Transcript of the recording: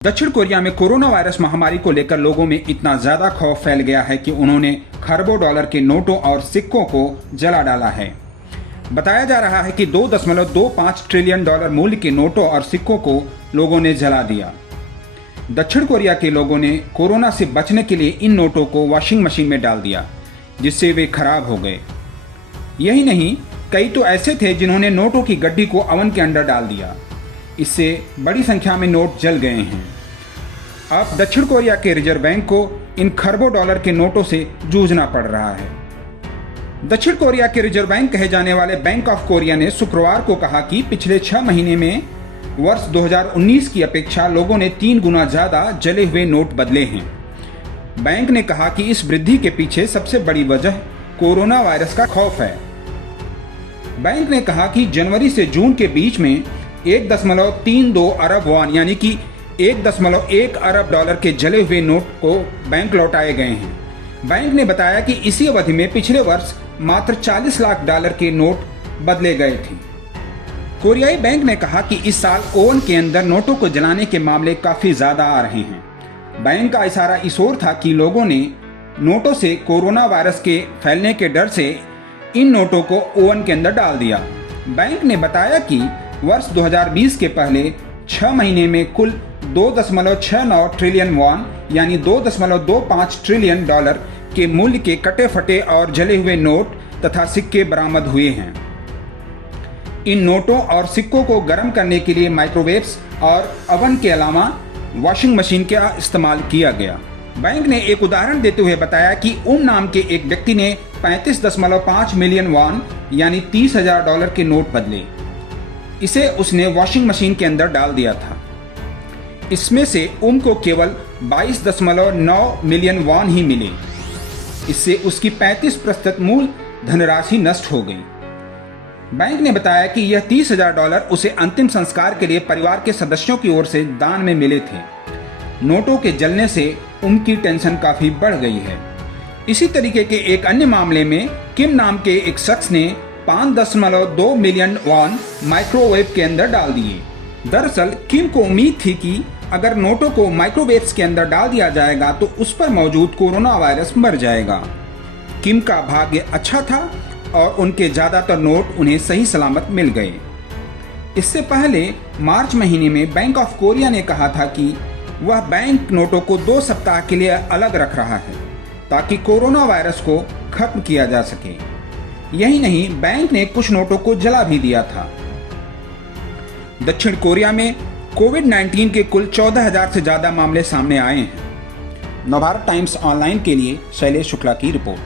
दक्षिण कोरिया में corona virus महामारी को लेकर लोगों में इतना ज्यादा खौफ फैल गया है कि उन्होंने खरबों डॉलर के नोटों और सिक्कों को जला डाला है। बताया जा रहा है कि 2.25 ट्रिलियन डॉलर मूल्य के नोटों और सिक्कों को लोगों ने जला दिया। दक्षिण कोरिया के लोगों ने कोरोना से बचने के लिए इन नोटों को वॉशिंग मशीन में डाल दिया, जिससे वे खराब हो गए। यही नहीं, कई तो ऐसे थे जिन्होंने नोटों की गड्डी को ओवन के अंदर डाल दिया। इससे बड़ी संख्या में नोट जल गए हैं। अब दक्षिण कोरिया के रिजर्व बैंक को इन खरबों डॉलर के नोटों से जूझना पड़ रहा है। दक्षिण कोरिया के रिजर्व बैंक कहे जाने वाले बैंक ऑफ कोरिया ने शुक्रवार को कहा कि पिछले 6 महीने में वर्ष 2019 की अपेक्षा लोगों ने 3 गुना ज्यादा जले हुए नोट बदले हैं। बैंक ने कहा कि इस वृद्धि के पीछे सबसे बड़ी वजह कोरोना वायरस का खौफ है। बैंक ने कहा कि जनवरी से जून के बीच में 1.32 अरब वॉन यानी कि 1.1 अरब डॉलर के जले हुए नोट को बैंक लौटाए गए हैं। बैंक ने बताया कि इसी अवधि में पिछले वर्ष मात्र 40 लाख डॉलर के नोट बदले गए थे। कोरियाई बैंक ने कहा कि इस साल ओवन के अंदर नोटों को जलाने के मामले काफी ज्यादा आ रहे हैं। बैंक का इशारा इस ओर था कि लोगों ने नोटों से कोरोना वायरस के फैलने के डर से इन नोटों को ओवन के अंदर डाल दिया। बैंक ने बताया कि वर्ष 2020 के पहले 6 महीने में कुल 2.69 ट्रिलियन वॉन यानी 2.25 ट्रिलियन डॉलर के मूल्य के कटे फटे और जले हुए नोट तथा सिक्के बरामद हुए हैं। इन नोटों और सिक्कों को गर्म करने के लिए माइक्रोवेव्स और ओवन के अलावा वॉशिंग मशीन का इस्तेमाल किया गया। बैंक ने एक उदाहरण देते हुए बताया कि उम नाम के एक व्यक्ति ने 35.5 मिलियन वॉन यानी 30,000 डॉलर के नोट बदले। इसे उसने वॉशिंग मशीन के अंदर डाल दिया था। इसमें से को केवल 22.9 मिलियन वॉन ही मिले। इससे उसकी 35% मूल धनराशि नष्ट हो गई। बैंक ने बताया कि यह 30,000 डॉलर उसे अंतिम संस्कार के लिए परिवार के सदस्यों की ओर से दान में मिले थे। नोटों के जलने से उनकी टेंशन काफी बढ़ गई है। इसी तरीके के एक अन्य मामले में किम नाम के एक शख्स ने 5.2 मिलियन वॉन माइक्रोवेव के अंदर डाल दिए। दरअसल किम को उम्मीद थी कि अगर नोटों को माइक्रोवेव्स के अंदर डाल दिया जाएगा तो उस पर मौजूद कोरोना वायरस मर जाएगा। किम का भाग्य अच्छा था और उनके ज्यादातर नोट उन्हें सही सलामत मिल गए। इससे पहले मार्च महीने में बैंक ऑफ कोरिया ने कहा था कि वह बैंक नोटों को 2 सप्ताह के लिए अलग रख रहा है ताकि कोरोना वायरस को खत्म किया जा सके। यही नहीं, बैंक ने कुछ नोटों को जला भी दिया था। दक्षिण कोरिया में कोविड-19 के कुल 14,000 से ज्यादा मामले सामने आए हैं। नवभारत टाइम्स ऑनलाइन के लिए शैलेश शुक्ला की रिपोर्ट।